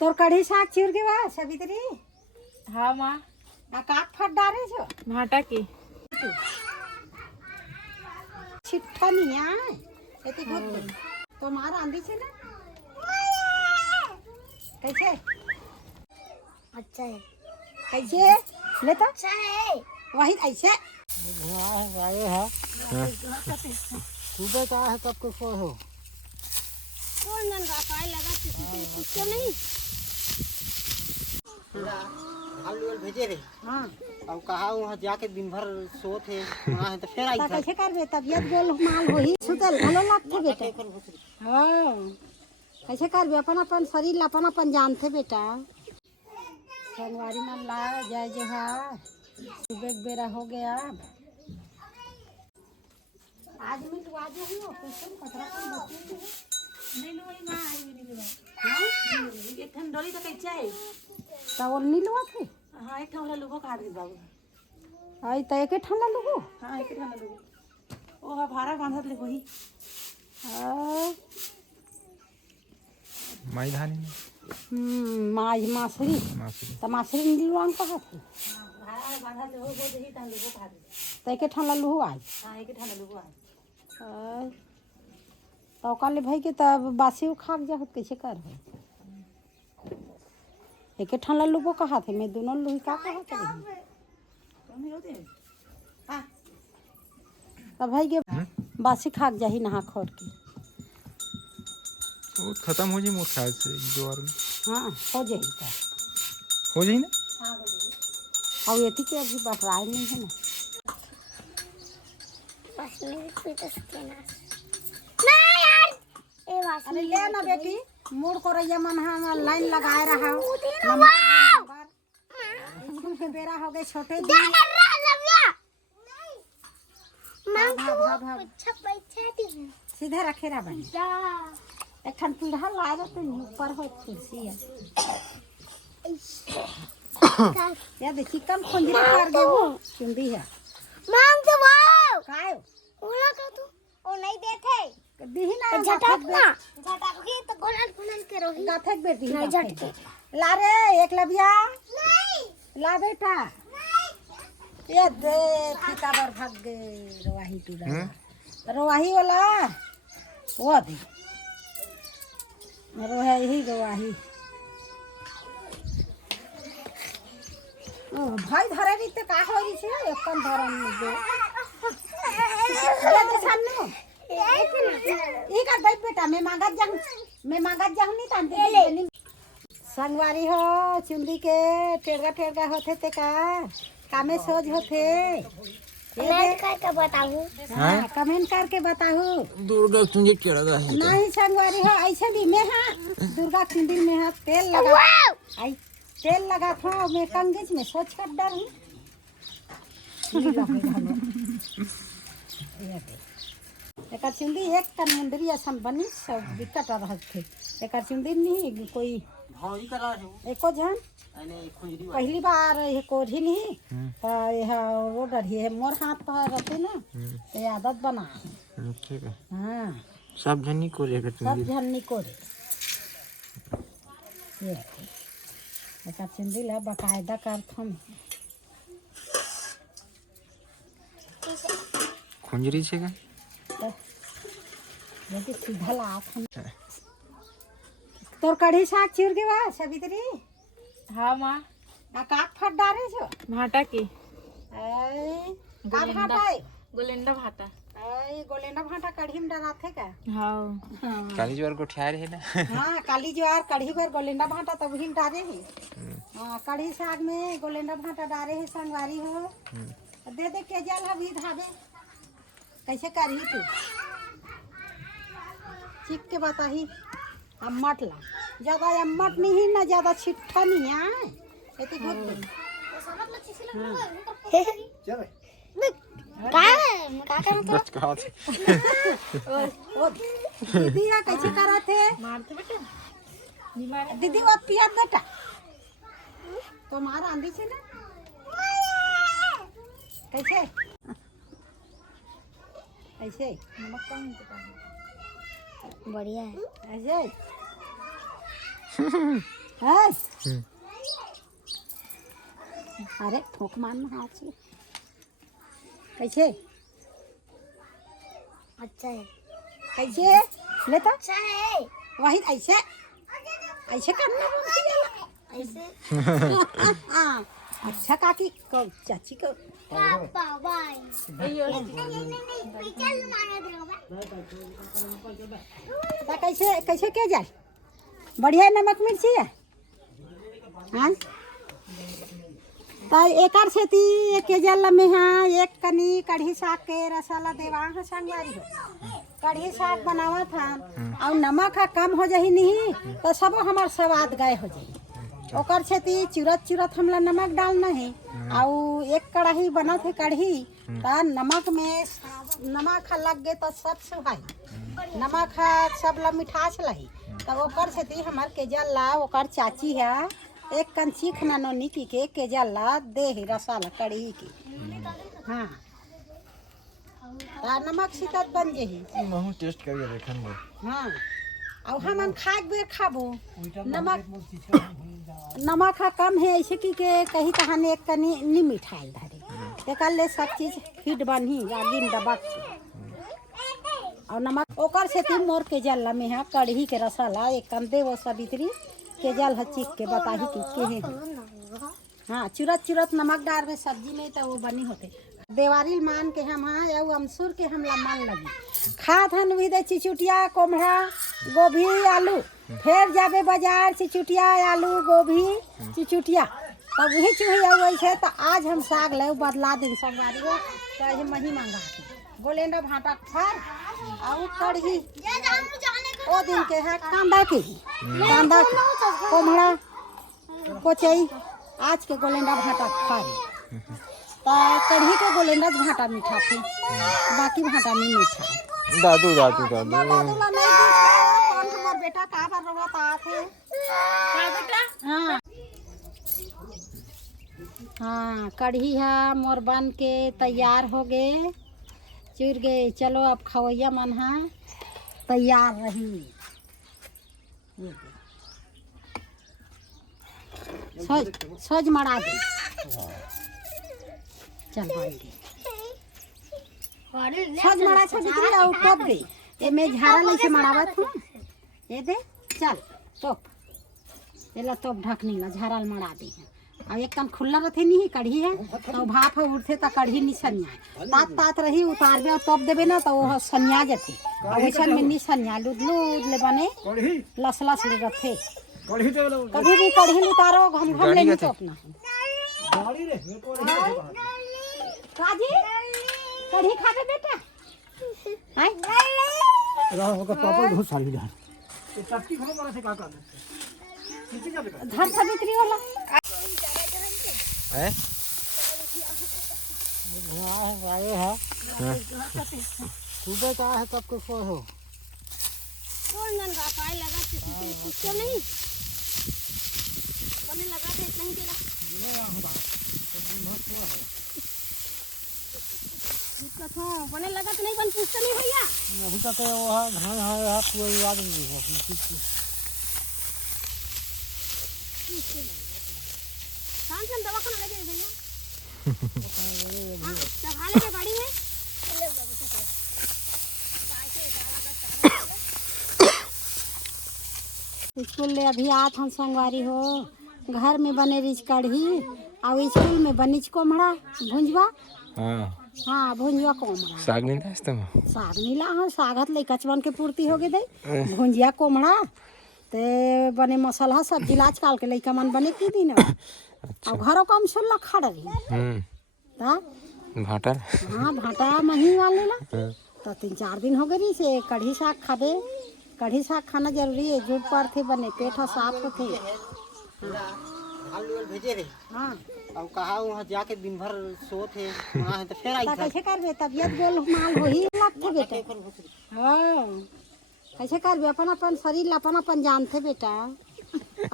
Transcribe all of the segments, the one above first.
तोर कढ़ी साग चिर के बा सवित्री। हाँ माँ। काक फट डारे छो भाटा की छिट्ठा नहीं आए एती गुड तो मार आंधी छे ना कैसे अच्छा है। कैसे ले तो अच्छा है। वही ऐसे आए है सुबह का है तब को सो हो कौन नन पाए लगा कुछ नहीं। हाल भेजे रे। हाँ अब कहा वहाँ जाके दिन भर सोत है वहाँ है तो फिर आई ता था कैसे करबे तबियत गोल माल होही सुतल भलो लागथे बेटा। हाँ कैसे करबे अपन अपन शरीर अपन अपन जानथे बेटा। संगवारी मन ला जय जोहार सुबह के बेरा हो गया। आज मिनट वाजे ही हो क्वेश्चन कतरा कम बच्चे नहीं लो वही माँ आज भी नहीं लो। हां एक ठन डोली तो कैसे है? चावल नहीं लुआ थे हाँ एक ठन वाला लोगों का आदमी बाबू। आई त एके ठंडा लुगो हाँ एक ठन लोगों। ओ हाँ भारा बांधत ले वही। माई धानी माज मासरी माफी त मासरी नहीं लुआन कहा थे भारा बांधत ले हो गो दही ठन लोगों का आदमी। त एके ठंडा लुहु आई हाँ एक ठन लोगों आज। तो काले भाई के तब बासी खाक जा कैसे कर एके ठंडा लुगो कहा थे मैं दोनों लुही का कहा थे कौन नहीं होते? हाँ तब भाई के बासी खाक जाही नहा खोर के। वो खत्म हो जाए मोर ख्याल से एक दो बार में हाँ हो जाही त हो जाए ना। हाँ बोलिए। और ये के अभी बटराए नहीं है ना बस मेरी फिट स्किन है। नहीं यार ए बस अरे ले ना बेटी मूड को रैया मन हाँ लाइन लगाए रहा स्कूल के बेरा हो गए छोटे दिन अच्छा बैठा दी सीधे रखे रहा बनी एक ठन पीढ़ा लाए रहते ऊपर हो कुर्सी है या दे चिकन खंजरी कर दे वो चुंदी है मांग दे वो काय ओला का तू ओ नहीं देथे दीही ना झटक ना झटक के तो गोलन गोलन के रोही गाथक बेटी नहीं झटके ला रे एक लबिया नहीं ला बेटा ये दे फीता बर भाग गए रवाही टूटा रवाही वाला वो दे रोही रवाही ओ भाई धरे नहीं तो का हो रही छे एकन धरन दे दे सामने ई कर दे बेटा मैं मांगत जाऊं नहीं तान संगवारी हो चुंदी के टेढ़ा होते ते का कामे सोच होते कमेंट करके बताऊं। हाँ कमेंट करके बताओ दुर्गा चुंदी टेढ़ा दा है नहीं संगवारी हो ऐसे भी मैं हाँ दुर्गा चुंदी में हाँ तेल लगा आई तेल लगा था मैं कंगीज में सोच कर डर हूँ एक चुंदी एक कर मुंदरी असन बनी सब दिक्कत रहत थे एक चुंदी नहीं कोई भौजी करा है एको जन अने खुजरी पहली बार ये कोढ़ी नहीं तो यह वो डरी है मोर हाथ पर रहते ना तो ये आदत बना ठीक है हाँ सब जनी को लेकर सब झन्नी कोरे ये एक चिंदी ला बकायदा कर थम खुंजरी छे का बेटी सीधा ला थम तोर कढ़ी साग चिर के बा सवित्री। हाँ माँ। काक फट डारे छो भाटा की का भाटा है गोलेंडा भाटा। गोलेंडा भाटा कढ़ी में डराथे का हाँ काली ज्वार को ठहर है ना हाँ काली ज्वार कढ़ी पर गोलेंडा भाटा तब ही डारे है। हाँ कढ़ी साग में गोलेंडा भाटा डारे है संगवारी हो दे दे के जल अभी धाबे कैसे करही तू चीख के बताही अम्मट ला ज्यादा अम्मट नहीं ना ज्यादा छिट्ठा नहीं है एती गुड चल का बस कहा थे ओ दीदी आ कैसे करा थे मारते बेटा दीदी वो पिया बेटा तो मार आंधी से ना कैसे ऐसे नमक कम बढ़िया है। ऐसे है अरे ठोक मारना हाथ से कैसे अच्छा है, कैसे लेता अच्छा है, वही ऐसे ऐसे करना बोलती है ऐसे हाँ अच्छा काकी को चाची को पापा बाय नहीं चल मांगे ता कैसे कैसे के जाए बढ़िया नमक मिर्ची है हाँ तो एकर सेती एक जल में हाँ एक कनी कढ़ी साग के रसाला देवा हाँ संगवारी हो कढ़ी साग बनावा था और नमक कम हो जाही नहीं तो सब हमार स्वाद गए हो जाही ओकर सेती चुरत चुरत हमला नमक डालना है और एक कढ़ाई बना थे कढ़ी तो नमक में नमक लग गए तो सब सुहाई नमक सब ला मिठास लही तो ओकर सेती हमार के जल्ला ओकर चाची है एक कंची खाना नोनी के जल्ला दे ही रसाला कढ़ी की हाँ तो नमक सीतत बन जही महू टेस्ट करिए देखेंगे हाँ और हम खाए बेर खाबो नमक नमक कम है ऐसे की के कहीं कहानी एक कनी नहीं मिठाई धरे एक ले सब चीज फिट बनी आगिन दबक और नमक ओकर से तीन मोर के जल में है कढ़ी के रसाला एक कम दे वो सबित्री के जल है चीख के बताही के है हाँ चुरत चुरत नमक डाल में सब्जी में तो वो बनी होते देवारी मान के हम हाँ या अमसूर के हमला मन लगी खाद हन भी दे चिचुटिया कोम्हरा गोभी आलू फिर जाबे बाजार चिचुटिया आलू गोभी चिचुटिया तब वही चूहिया वैसे तो आज हम साग ले बदला दिन संगवारी हो तो मही मंगा के गोलेंडा भाटा फर और कढ़ी ओ दिन के है कांदा के कोम्हरा कोचई आज के गोलेंडा भाटा फर तो कढ़ी के गोलेंडा भाटा मीठा थे बाकी भाटा नहीं मीठा दादू दादू दादू दादूला नहीं दूसरा कौन तुम्हार बेटा का बार रोवत आथे का बेटा हाँ हाँ कढ़ी है मोर बन के तैयार हो गए चुर गए चलो अब खवैया मन है तैयार रही सोज मड़ा दे चल बन गई सोज मड़ा छबित्री और टप गई ये मैं झारा लेके मड़ावत हूँ ये दे चल टोप ये ला टोप ढकनी ला झारा मड़ा दी और एक कम खुला रहते नहीं कढ़ी है तो भाप उठते तो कढ़ी नहीं सनिया तात तात रही उतारबे और टोप देबे ना तो वो सनिया जाती और ऐसा में नहीं सनिया लूद लूद ले बने लस लस ले रखे कभी भी कढ़ी उतारो घम घम ले नहीं टोपना काजी कढ़ी खाबे बेटा हाय राव का पापड़ बहुत सारी जा ये टट्टी खो मारा से का कर नीचे जा बेटा धर सबित्री वाला है आए है सुबह का है तब को सो हो कौन नन का पाए लगा कुछ नहीं बने लगा दे नहीं केला बने लगा तो नहीं बन पूछता नहीं भैया अभी तक वहां धान है पूरी याद नहीं है कौन सा दवाखाना लगे भैया हां चढ़ा ले गाड़ी में ले बाबू से स्कूल ले अभी आत हम संगवारी हो घर में बने रिच कढ़ी और स्कूल में बनीच कोमड़ा भुंजवा हाँ हाँ भुंजवा कोमड़ा साग नहीं था इस्तेम साग नीला हाँ सागत ले कचवन के पूर्ति हो गए दे भुंजिया कोमड़ा ते बने मसाला सब्जी लाज काल के लइका मन बने की दिन और घरों कम सुल्ला खा रही ता भाटा हाँ भाटा मही वाले ना तो 3-4 दिन हो गए से कढ़ी साग खाबे कढ़ी साग खाना जरूरी है जुट पर थे बने पेट साफ होते आलू भेजे रे हाँ अब कहा वहां जाके दिन भर सोत है वहां तो फिर आई ता कैसे करबे तबियत गोल माल होही लगते बेटा हाँ कैसे करबे अपन अपन शरीर अपन अपन जानते बेटा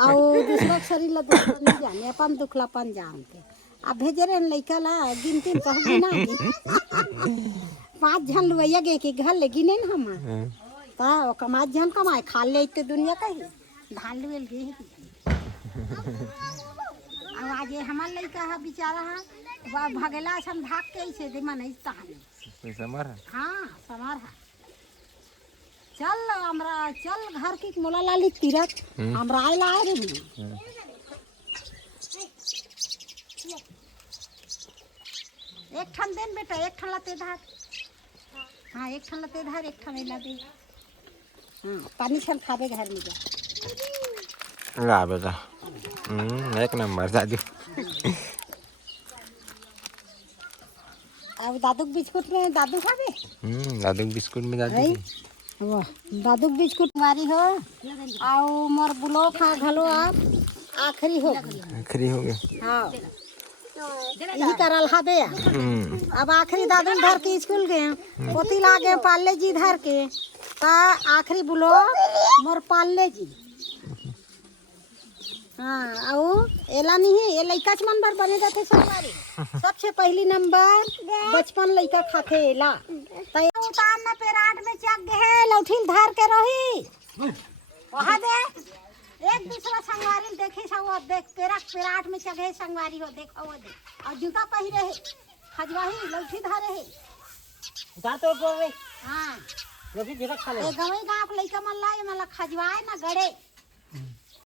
और दूसरा शरीर ला दूसरा नहीं जाने अपन दुखलापन जानते अब भेजे रे लइका ला गिनती कहबी ना 5 जन लुइया गे के घर ले गिने न हम ता ओ कमा जन कमाए खा ले इते दुनिया कही धान लुएल गे अब आज ये हमार लड़का है बेचारा है वह भगेला सन भाग के ऐसे दे मन ऐसा है पैसा मार हाँ समार है चल हमरा चल घर की मोला लाली तीरथ हमरा आए ला रे एक ठन देन बेटा एक ठन लते धार हाँ एक ठन लते धार एक ठन ला दे हाँ पानी छन खाबे घर में जा ला बेटा एक नंबर दादू अब दादू बिस्कुट में दादू खाबे दादू बिस्कुट में दादू वाह दादू बिस्कुट मारी हो आओ मोर बुलो खा घलो आप आखिरी हो आखिरी हो गया हाँ यही करल हबे अब आखिरी दादू धर के स्कूल गए पोती लागे पाले जी धर के ता आखिरी बुलो मोर पाले जी हाँ आओ एला नहीं है ये लड़का मन बार बने जाते संगवारी सबसे पहली नंबर बचपन लड़का खाते एला तो उतार ना पेराट में चक गए लौठिल धार के रही वहाँ दे एक दूसरा संगवारी देखे सब देख पेराट में चगे संगवारी हो देखो वो देख और जूता पहिरे है खजवाही लौठी धारे है उतार तो ऊपर रे हाँ रवि बेटा खा ले ए गवई गांव लइका मन ला ये मन खजवाए ना गड़े